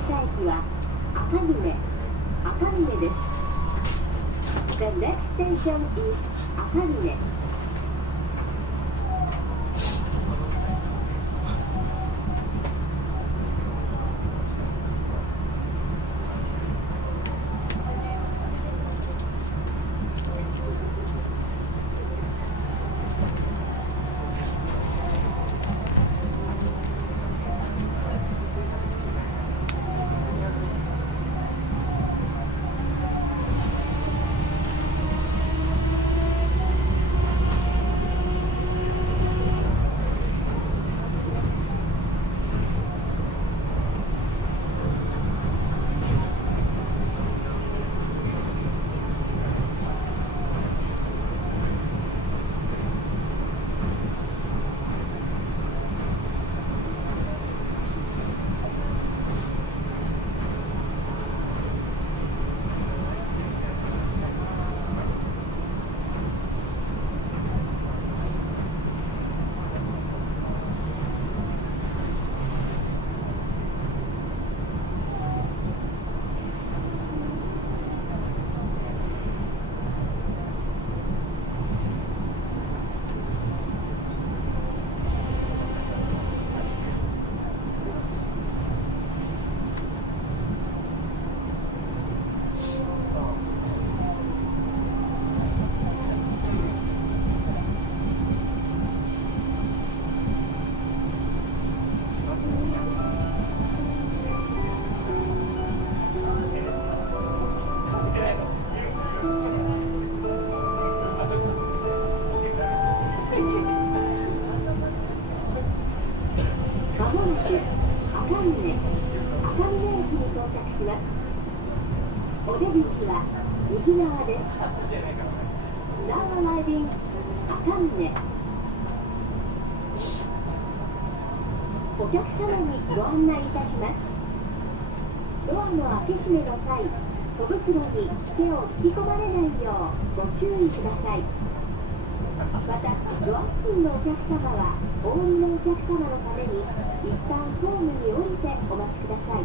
車駅は赤峰です。The next station is 赤峰。お出口は右側です。Now arriving 赤峰。お客様にご案内いたします。ドアの開け閉めの際、小袋に手を引き込まれないようご注意ください。また、ドア付近のお客様はお降りのお客様のために一旦ホームに降りてお待ちください。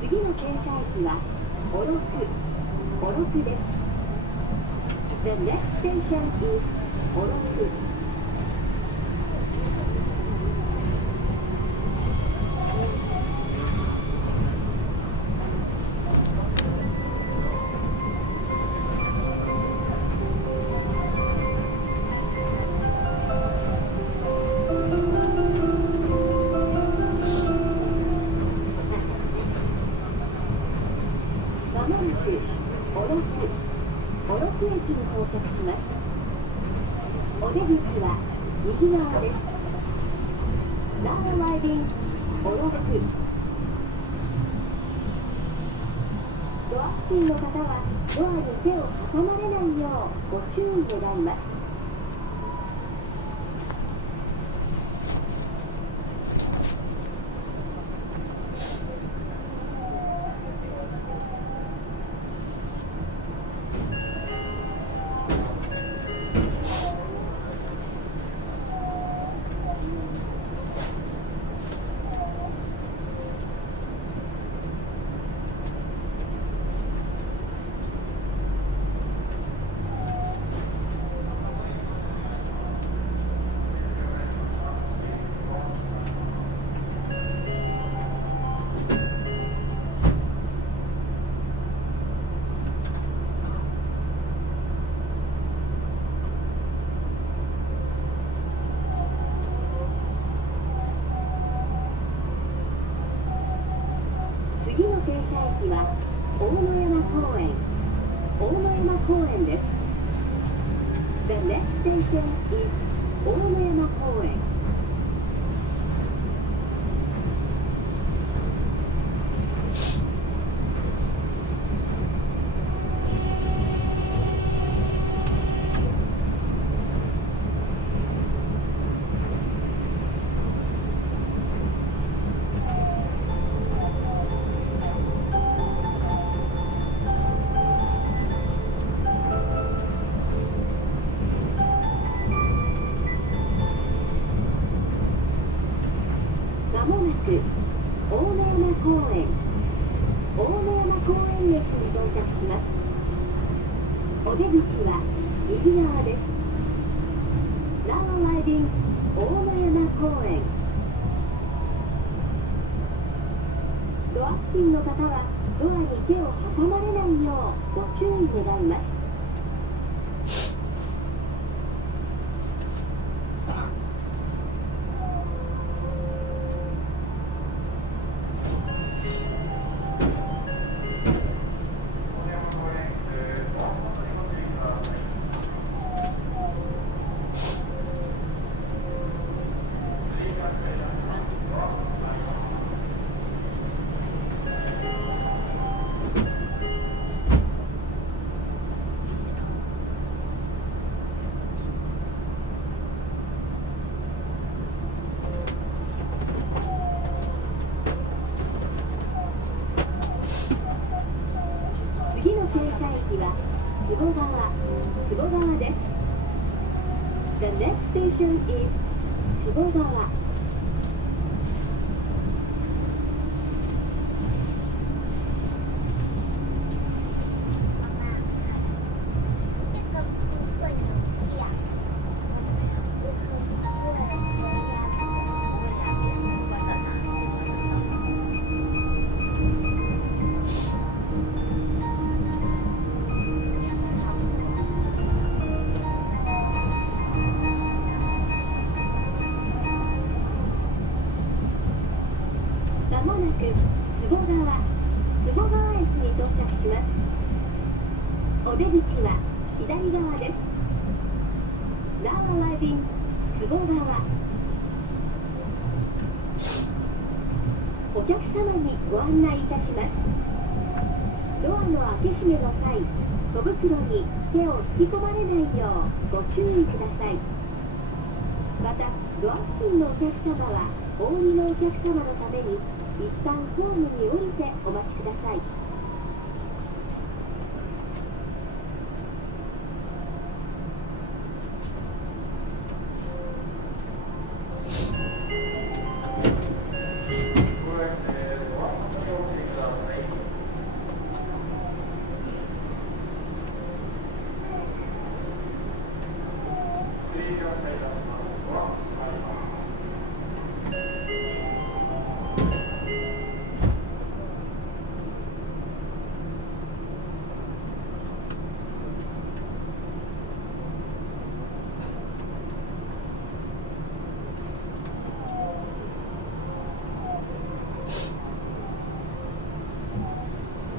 次の停車駅は小禄です。The next station is 小禄。小禄駅に到着します。お出口は右側です。Now arriving 小禄。ドア付近の方はドアに手を挟まれないようご注意願います。車駅は大野山公園です。The next station is 大野山公園。まもなく大野山公園駅に到着します。お出口は右側です。Now arriving 大野山公園。ドア付近の方はドアに手を挟まれないようご注意願います。次の停車駅は坪川です。The next station is 坪川。まもなく坪川駅に到着します。お出口は左側です。Now arriving 坪川。お客様にご案内いたします。ドアの開け閉めの際、戸袋に手を引き込まれないようご注意ください。また、ドア付近のお客様はお降りのお客様のために一旦ホームに降りてお待ちください。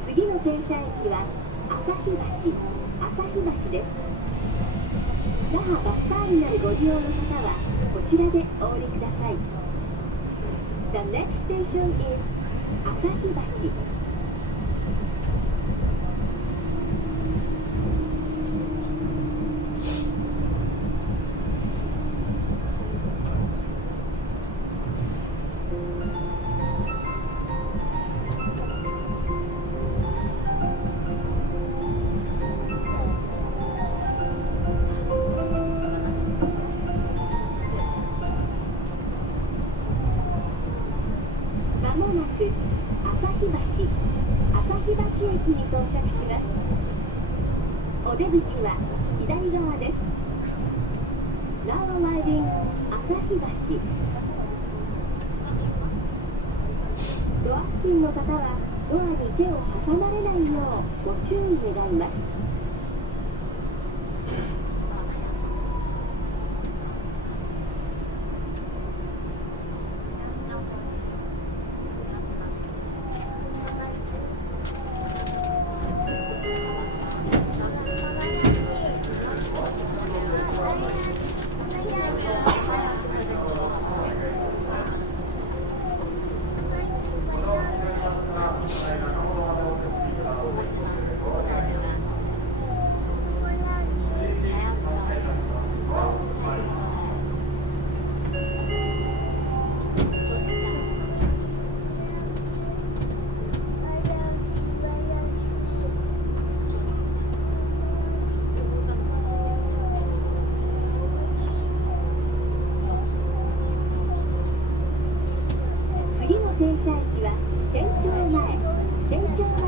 次の停車駅は旭橋です。那覇バスターミナルご利用の方はこちらでお降りください。The next station is 旭橋。まもなく旭橋駅に到着します。お出口は左側です。Now arriving 旭橋。ドア付近の方はドアに手を挟まれないようご注意願います。次の停車駅は県庁前